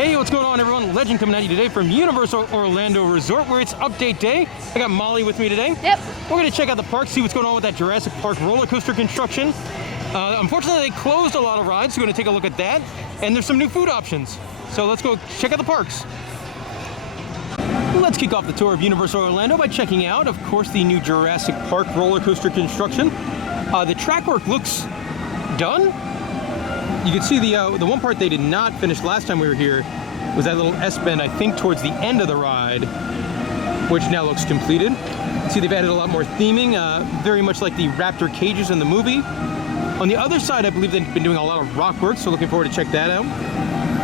Hey, what's going on, everyone? Legend coming at you today from Universal Orlando Resort, where it's update day. I got Molly with me today. Yep. We're gonna check out the park, see what's going on with that Jurassic Park roller coaster construction. Unfortunately, they closed a lot of rides, so we're gonna take a look at that. And there's some new food options. So let's go check out the parks. Let's kick off the tour of Universal Orlando by checking out, of course, the new Jurassic Park roller coaster construction. The track work looks done. You can see the one part they did not finish last time we were here was that little S-bend, I think, towards the end of the ride, which now looks completed. See, they've added a lot more theming, very much like the raptor cages in the movie. On the other side, I believe they've been doing a lot of rock work, so looking forward to check that out.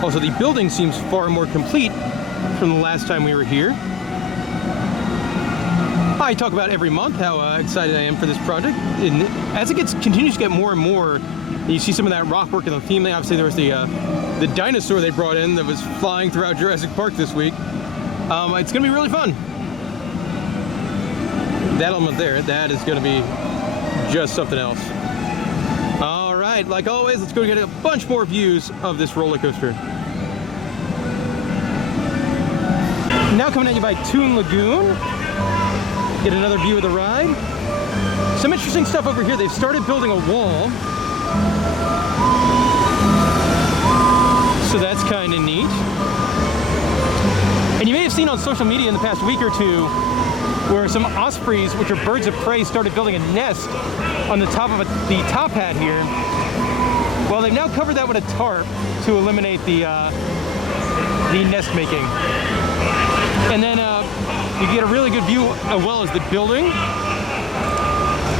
Also, the building seems far more complete from the last time we were here. I talk about every month how excited I am for this project, and as it continues to get more and more, you see some of that rock work in the theme. Obviously, there was the dinosaur they brought in that was flying throughout Jurassic Park this week. It's going to be really fun. That element there, that is going to be just something else. All right, like always, let's go get a bunch more views of this roller coaster. Now coming at you by Toon Lagoon. Get another view of the ride. Some interesting stuff over here. They've started building a wall. So that's kind of neat. And you may have seen on social media in the past week or two where some ospreys, which are birds of prey, started building a nest on the top of the top hat here. Well, they've now covered that with a tarp to eliminate the nest making. And then you get a really good view as well as the building,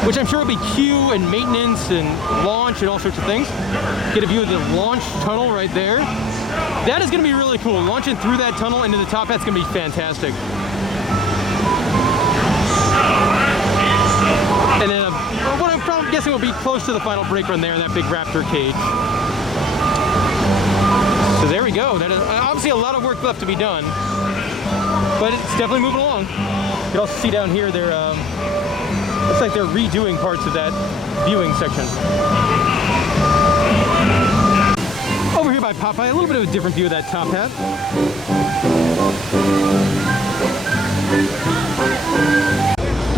which I'm sure will be queue and maintenance and launch and all sorts of things. Get a view of the launch tunnel right there. That is going to be really cool. Launching through that tunnel into the top hat's going to be fantastic. And then what I'm probably guessing will be close to the final brake run there, that big raptor cage. So there we go. That is obviously a lot of work left to be done, but it's definitely moving along. You can also see down here they're looks like they're redoing parts of that viewing section. Over here by Popeye, a little bit of a different view of that top hat.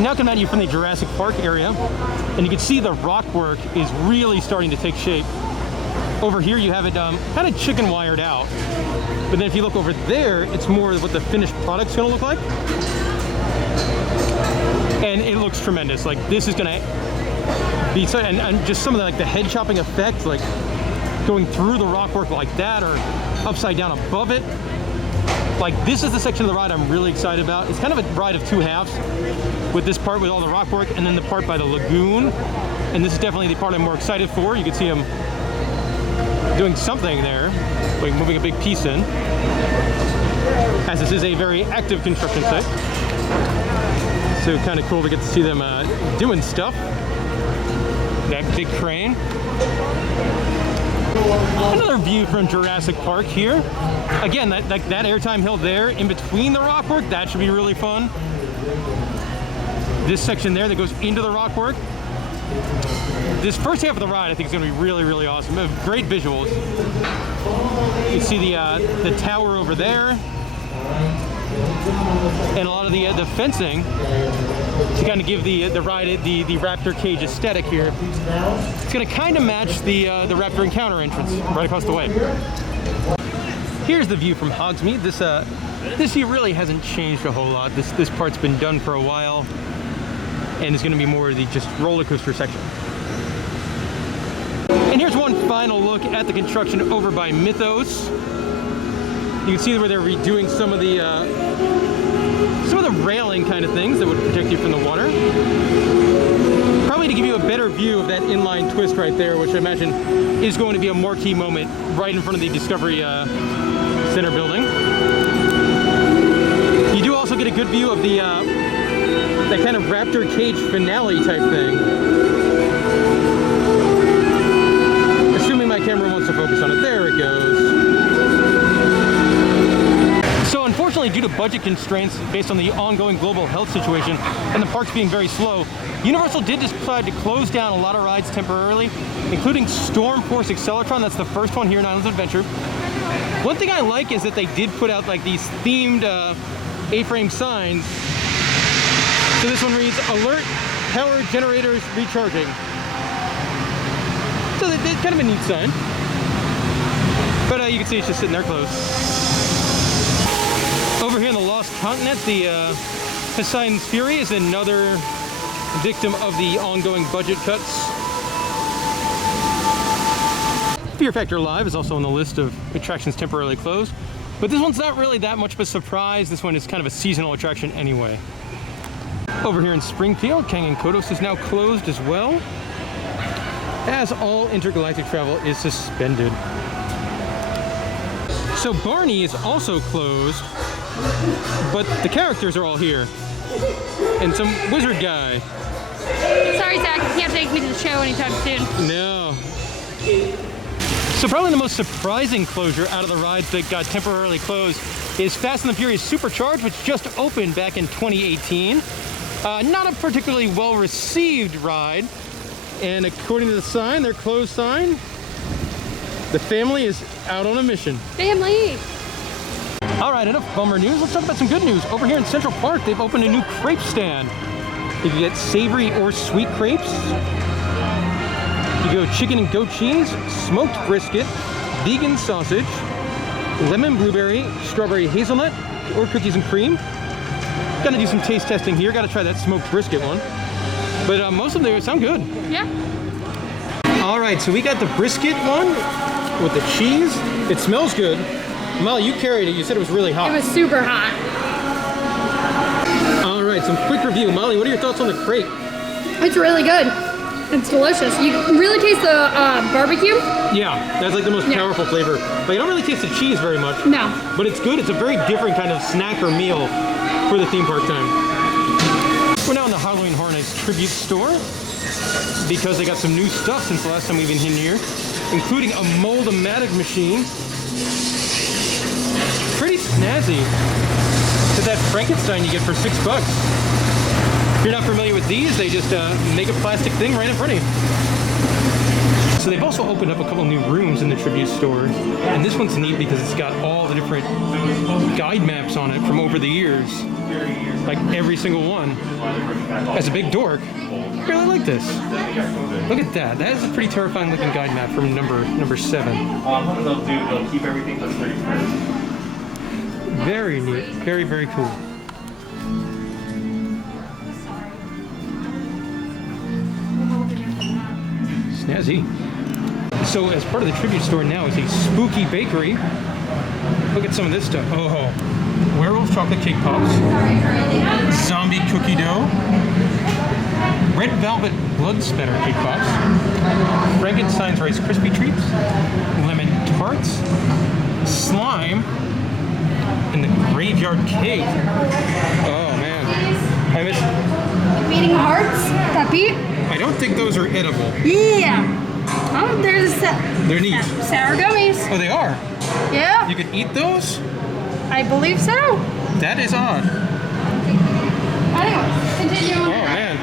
Now coming at you from the Jurassic Park area, and you can see the rock work is really starting to take shape. Over here you have it kind of chicken wired out, but then if you look over there, it's more what the finished product's going to look like. And it looks tremendous. Like, this is gonna be so, and just some of the head chopping effect, like going through the rock work like that or upside down above it. Like, this is the section of the ride I'm really excited about. It's kind of a ride of two halves, with this part with all the rock work and then the part by the lagoon. And this is definitely the part I'm more excited for. You can see him doing something there, like moving a big piece in, as this is a very active construction site. So kind of cool to get to see them doing stuff. That big crane. Another view from Jurassic Park here. Again, that airtime hill there in between the rock work, that should be really fun. This section there that goes into the rock work. This first half of the ride I think is going to be really, really awesome. Great visuals. You see the tower over there. And a lot of the fencing to kind of give the ride the raptor cage aesthetic here. It's going to kind of match the raptor encounter entrance right across the way. Here's the view from Hogsmeade. This here really hasn't changed a whole lot. This part's been done for a while, and it's going to be more of the just roller coaster section. And here's one final look at the construction over by Mythos. You can see where they're redoing some of the railing kind of things that would protect you from the water. Probably to give you a better view of that inline twist right there, which I imagine is going to be a marquee moment right in front of the Discovery Center building. You do also get a good view of that kind of raptor cage finale type thing. Assuming my camera wants to focus on it. There it goes. So unfortunately, due to budget budget constraints based on the ongoing global health situation and the parks being very slow, Universal did decide to close down a lot of rides temporarily, including Storm Force Acceleratron. That's the first one here in Islands of Adventure. One thing I like is that they did put out like these themed A-frame signs. So this one reads, "Alert, power generators recharging." So it's kind of a neat sign. But you can see it's just sitting there closed. Over here in the Lost Continent, the Poseidon's Fury is another victim of the ongoing budget cuts. Fear Factor Live is also on the list of attractions temporarily closed, but this one's not really that much of a surprise. This one is kind of a seasonal attraction anyway. Over here in Springfield, Kang and Kodos is now closed as well, as all intergalactic travel is suspended. So Barney is also closed, but the characters are all here. And some wizard guy. Sorry, Zach, you can't take me to the show anytime soon. No. So probably the most surprising closure out of the rides that got temporarily closed is Fast and the Furious Supercharged, which just opened back in 2018. Not a particularly well-received ride. And according to the sign, their closed sign, the family is out on a mission. Family! All right, enough bummer news. Let's talk about some good news. Over here in Central Park, they've opened a new crepe stand. You can get savory or sweet crepes. You go chicken and goat cheese, smoked brisket, vegan sausage, lemon blueberry, strawberry hazelnut, or cookies and cream. Gotta do some taste testing here. Gotta try that smoked brisket one. But most of them sound good. Yeah. All right, so we got the brisket one with the cheese. It smells good. Molly, you carried it. You said it was really hot. It was super hot. All right, some quick review. Molly, what are your thoughts on the crepe? It's really good. It's delicious. You can really taste the barbecue. Yeah, that's like the most powerful flavor. But you don't really taste the cheese very much. No. But it's good. It's a very different kind of snack or meal for the theme park time. We're now in the Halloween Horror Nights Tribute Store because they got some new stuff since the last time we've been in here, including a mold-o-matic machine. Pretty snazzy. It's that Frankenstein you get for $6. If you're not familiar with these, they just make a plastic thing right in front of you. So they've also opened up a couple new rooms in the tribute store, and this one's neat because it's got all the different guide maps on it from over the years, like every single one. As a big dork, I really like this. Look at that. That is a pretty terrifying looking guide map from number 7. They'll keep everything that's ready first. Very neat. Very, very cool. Snazzy. So as part of the tribute store now is a spooky bakery. Look at some of this stuff. Oh, werewolf chocolate cake pops, zombie cookie dough, red velvet blood spatter cake pops, Frankenstein's Rice Krispie treats, lemon tarts, slime, and the graveyard cake. Oh man, I miss Beating hearts? That beat? I don't think those are edible. Yeah. Oh, there's They're neat. sour gummies. Oh, they are. Yeah. You could eat those? I believe so. That is odd. Anyway, continue. Oh man.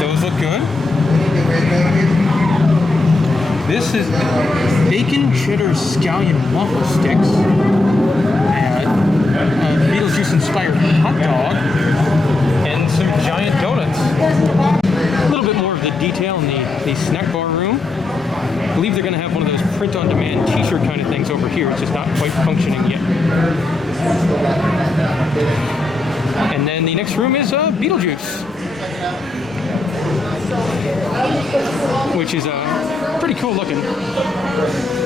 Those look good. This is bacon cheddar scallion waffle sticks. And Beetlejuice inspired hot dog. And some giant donuts. A little bit more of the detail in the snack bar room. I believe they're going to have one of those print-on-demand t-shirt kind of things over here. It's just not quite functioning yet. And then the next room is Beetlejuice, which is pretty cool looking.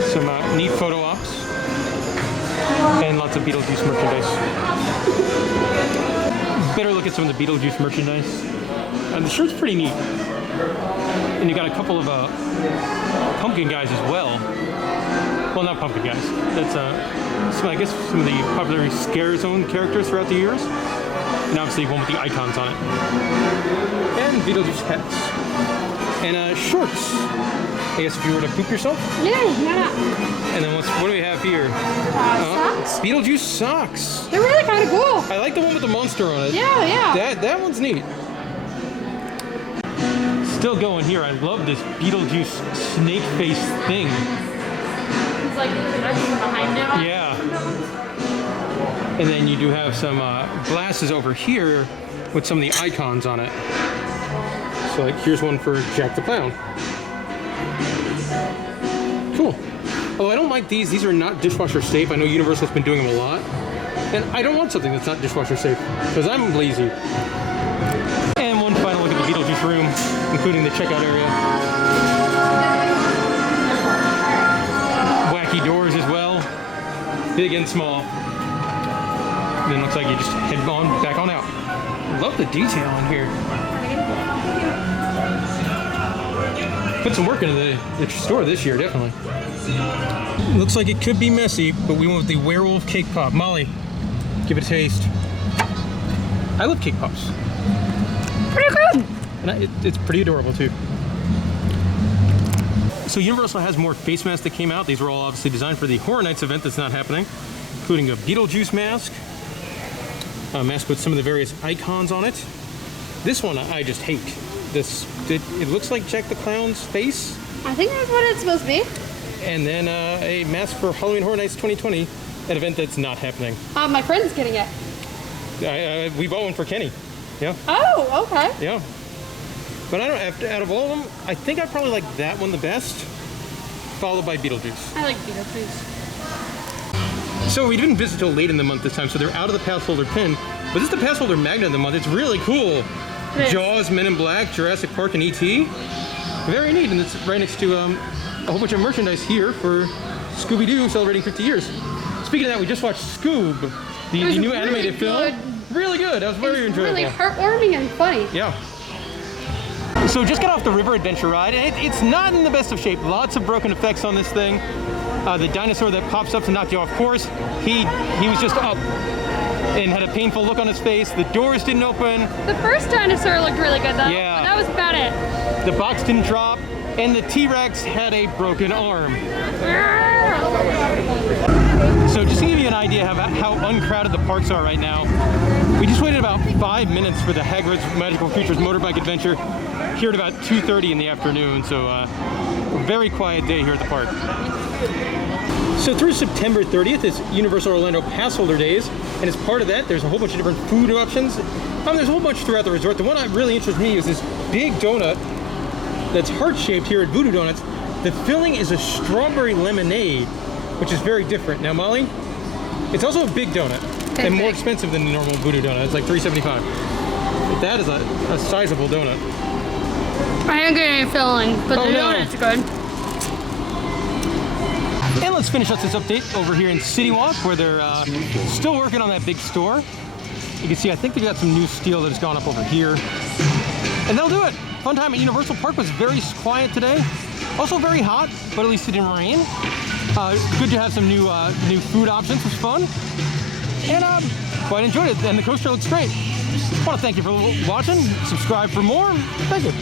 Some neat photo ops and lots of Beetlejuice merchandise. Better look at some of the Beetlejuice merchandise. And the shirt's pretty neat. And you got a couple of pumpkin guys as well. Well, not pumpkin guys. That's I guess some of the popular Scare Zone characters throughout the years. And obviously one with the icons on it. And Beetlejuice hats. And shorts. I guess if you were to poop yourself. Yeah, why not? And then what do we have here? Socks? Beetlejuice socks. They're really kind of cool. I like the one with the monster on it. Yeah, yeah. That one's neat. Still going here. I love this Beetlejuice snake face thing. It's like behind it. Yeah. And then you do have some glasses over here with some of the icons on it. So like here's one for Jack the Clown. Cool. Oh, I don't like these. These are not dishwasher safe. I know Universal's been doing them a lot. And I don't want something that's not dishwasher safe because I'm lazy. And one final look at the Beetlejuice room, including the checkout area. Wacky doors as well, big and small. And then it looks like you just head on back on out. Love the detail in here. Put some work into the store this year, definitely. Looks like it could be messy, but we went with the werewolf cake pop. Molly, give it a taste. I love cake pops. Pretty good. And it's pretty adorable too. So Universal has more face masks that came out. These were all obviously designed for the Horror Nights event that's not happening, including a Beetlejuice mask, a mask with some of the various icons on it. This one I just hate. It looks like Jack the Clown's face. I think that's what it's supposed to be. And then a mask for Halloween Horror Nights 2020, an event that's not happening. My friend's getting it. We bought one for Kenny. Yeah. Oh, okay. Yeah. But I don't. Out of all of them, I think I probably like that one the best, followed by Beetlejuice. I like Beetlejuice. So we didn't visit till late in the month this time, so they're out of the pass holder pin. But this is the pass holder magnet of the month. It's really cool. Jaws, Men in Black, Jurassic Park, and E.T. Very neat, and it's right next to a whole bunch of merchandise here for Scooby-Doo celebrating 50 years. Speaking of that, we just watched Scoob, the new animated film. Really good. That was very enjoyable. Really heartwarming and funny. Yeah. So just got off the river adventure ride, and it's not in the best of shape. Lots of broken effects on this thing. The dinosaur that pops up to knock you off course, he was just up and had a painful look on his face. The doors didn't open. The first dinosaur looked really good though. Yeah. But that was about it. The box didn't drop, and the T-Rex had a broken arm. So just to give you an idea of how uncrowded the parks are right now, we just waited about 5 minutes for the Hagrid's Magical Creatures motorbike adventure here at about 2:30 in the afternoon. So a very quiet day here at the park. So through September 30th is Universal Orlando Pass Holder Days, and as part of that, there's a whole bunch of different food options. There's a whole bunch throughout the resort. The one that really interests me is this big donut that's heart-shaped here at Voodoo Donuts. The filling is a strawberry lemonade, which is very different. Now, Molly, it's also a big donut and more expensive than the normal Voodoo donut. It's like $3.75. But that is a sizable donut. I am getting a filling, but the donut's good. And let's finish up this update over here in City Walk, where they're still working on that big store. You can see, I think they got some new steel that has gone up over here. And that'll do it. Fun time at Universal Park was very quiet today. Also very hot, but at least it didn't rain. Good to have some new food options. It was fun. And quite enjoyed it. And the coaster looks great. I want to thank you for watching. Subscribe for more. Thank you.